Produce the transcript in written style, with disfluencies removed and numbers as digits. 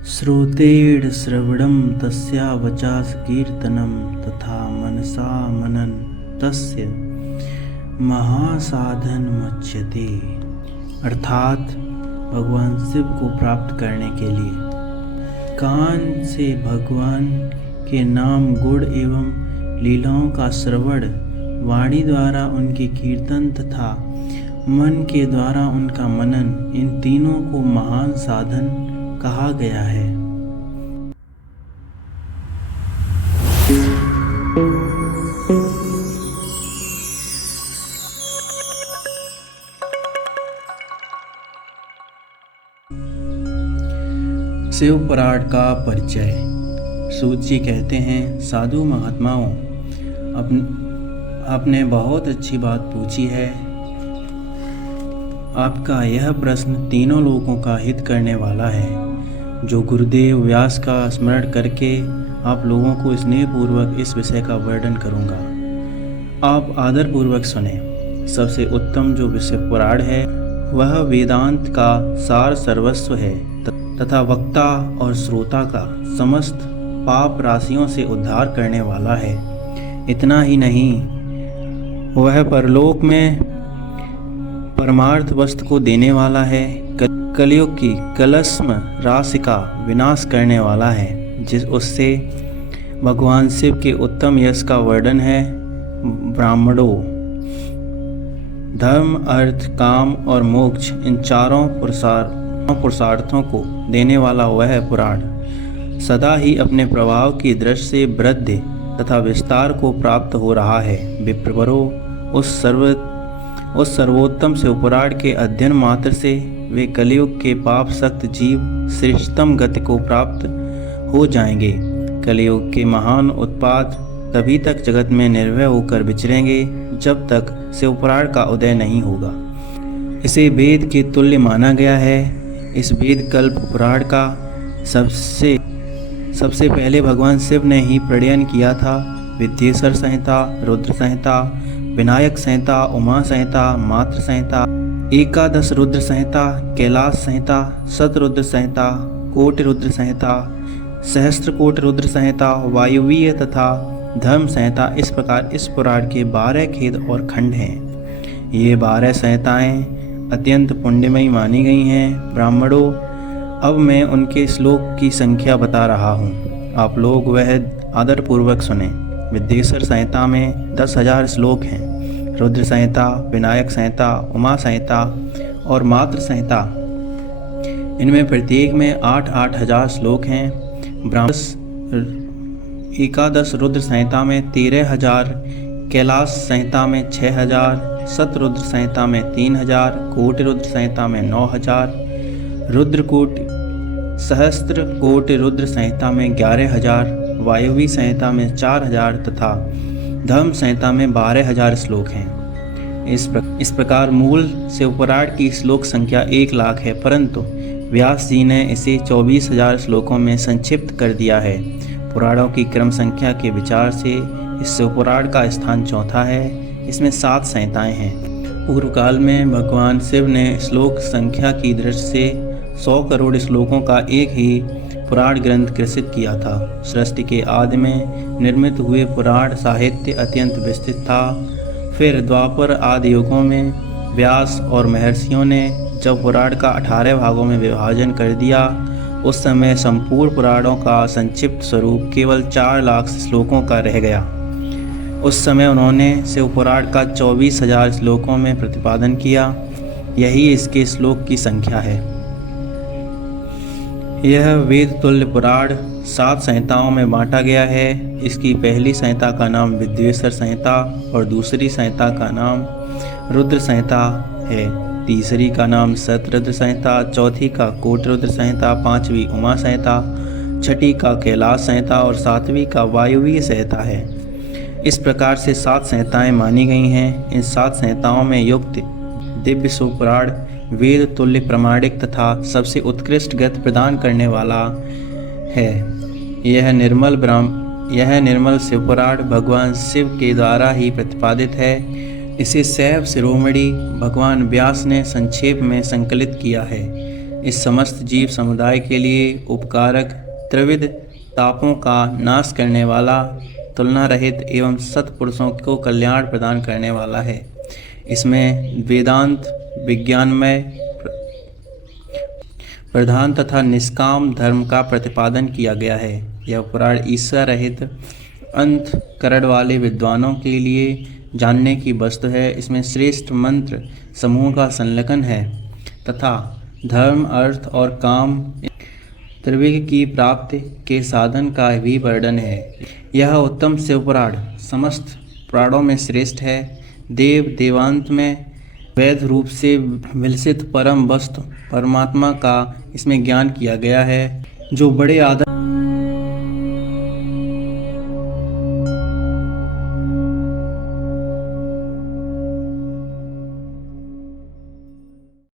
श्रोतेड श्रवणं तस्या वचास कीर्तनं तथा मनसा मनन तस्य महासाधन मुच्यते। अर्थात भगवान शिव को प्राप्त करने के लिए कान से भगवान के नाम गुण एवं लीलाओं का श्रवण, वाणी द्वारा उनके कीर्तन तथा मन के द्वारा उनका मनन, इन तीनों को महान साधन कहा गया है। शिव पुराण का परिचय। सूत जी कहते हैं, साधु महात्माओं, आपने बहुत अच्छी बात पूछी है। आपका यह प्रश्न तीनों लोगों का हित करने वाला है। जो गुरुदेव व्यास का स्मरण करके आप लोगों को स्नेहपूर्वक इस विषय का वर्णन करूंगा। आप आदरपूर्वक सुने। सबसे उत्तम जो विषय पुराण है वह वेदांत का सार सर्वस्व है तथा वक्ता और श्रोता का समस्त पाप राशियों से उद्धार करने वाला है। इतना ही नहीं, वह परलोक में परमार्थ वस्तु को देने वाला है। कलयुग की कलस्म राशि का विनाश करने वाला है, जिस उससे भगवान शिव के उत्तम यश का वर्णन है। ब्राह्मणों, धर्म, अर्थ, काम और मोक्ष, इन चारों पुरुषार्थों को देने वाला वह पुराण सदा ही अपने प्रभाव की दृष्टि से वृद्धि तथा विस्तार को प्राप्त हो रहा है। विप्रवरों, उस सर्वोत्तम शिव पुराण के अध्ययन मात्र से वे कलयुग के पाप सक्त जीव श्रेष्ठतम गति को प्राप्त हो जाएंगे। कलयुग के महान उत्पात तभी तक जगत में निर्भय होकर विचरेंगे जब तक शिव पुराण का उदय नहीं होगा। इसे वेद के तुल्य माना गया है। इस वेद कल्प पुराण का सबसे पहले भगवान शिव ने ही प्रणयन किया था। विद्येश्वर संहिता, रुद्र संहिता, विनायक संहिता, उमा संहिता, मातृ संहिता, एकादश रुद्र संहिता, कैलाश संहिता, शतरुद्र संहिता, कोटि रुद्र संहिता, सहस्त्र कोटि रुद्र संहिता, वायुवीय तथा धर्म संहिता, इस प्रकार इस पुराण के 12 खेद और खंड हैं। ये 12 संहिताएं अत्यंत पुण्यमयी मानी गई हैं। ब्राह्मणों, अब मैं उनके श्लोक की संख्या बता रहा हूँ, आप लोग वह आदरपूर्वक सुने। विद्येश्वर संहिता में 10,000 श्लोक हैं। रुद्र संहिता, विनायक संहिता, उमा संहिता और मातृ संहिता, इनमें प्रत्येक में 8-8 हजार श्लोक हैं। एकादश रुद्र संहिता में 13,000, कैलाश संहिता में 6,000, शतरुद्र संहिता में 3,000, कोटि रुद्र संहिता में 9,000, रुद्रकूट सहस्त्र कोटि रुद्र संहिता में 11,000, वायवी संहिता में 4,000 तथा धर्म संहिता में 12,000 श्लोक हैं। इस प्रकार मूल शिव पुराण की श्लोक संख्या 1 लाख है, परंतु व्यास जी ने इसे 24,000 श्लोकों में संक्षिप्त कर दिया है। पुराणों की क्रम संख्या के विचार से इस शिव पुराण का स्थान चौथा है। इसमें 7 संहिताएं हैं। पूर्व काल में भगवान शिव ने श्लोक संख्या की दृष्टि से 100 करोड़ श्लोकों का एक ही पुराण ग्रंथ ग्रसित किया था। सृष्टि के आदि में निर्मित हुए पुराण साहित्य अत्यंत विस्तृत था। फिर द्वापर आदि युगों में व्यास और महर्षियों ने जब पुराण का 18 भागों में विभाजन कर दिया, उस समय संपूर्ण पुराणों का संक्षिप्त स्वरूप केवल 4 लाख श्लोकों का रह गया। उस समय उन्होंने शिव पुराण का 24,000 श्लोकों में प्रतिपादन किया। यही इसके श्लोक की संख्या है। यह वेद तुल्य पुराण 7 संहिताओं में बांटा गया है। इसकी पहली संहिता का नाम विद्येश्वर संहिता और दूसरी संहिता का नाम रुद्र संहिता है। तीसरी का नाम शतरुद्र संहिता, चौथी का कोटि रुद्र संहिता, 5वीं उमा संहिता, 6ठी का कैलाश संहिता और 7वीं का वायुवीय संहिता है। इस प्रकार से 7 संहिताएं मानी गई हैं। इन 7 संहिताओं में युक्त दिव्य शिव पुराण वेद तुल्य प्रमाणिक तथा सबसे उत्कृष्ट गति प्रदान करने वाला है। यह निर्मल शिव पुराण भगवान शिव के द्वारा ही प्रतिपादित है। इसे शैव शिरोमणि भगवान व्यास ने संक्षेप में संकलित किया है। इस समस्त जीव समुदाय के लिए उपकारक, त्रिविध तापों का नाश करने वाला, तुलना रहित एवं सत्पुरुषों को कल्याण प्रदान करने वाला है। इसमें वेदांत, विज्ञानमय प्रधान तथा निष्काम धर्म का प्रतिपादन किया गया है। यह पुराण ईर्ष्या रहित अंतःकरण वाले विद्वानों के लिए जानने की वस्तु है। इसमें श्रेष्ठ मंत्र समूह का संलग्न है तथा धर्म, अर्थ और काम त्रिविध की प्राप्ति के साधन का भी वर्णन है। यह उत्तम शिवपुराण समस्त पुराणों में श्रेष्ठ है। देव देवांत में वैध रूप से विलसित परम वस्तु परमात्मा का इसमें ज्ञान किया गया है, जो बड़े आदर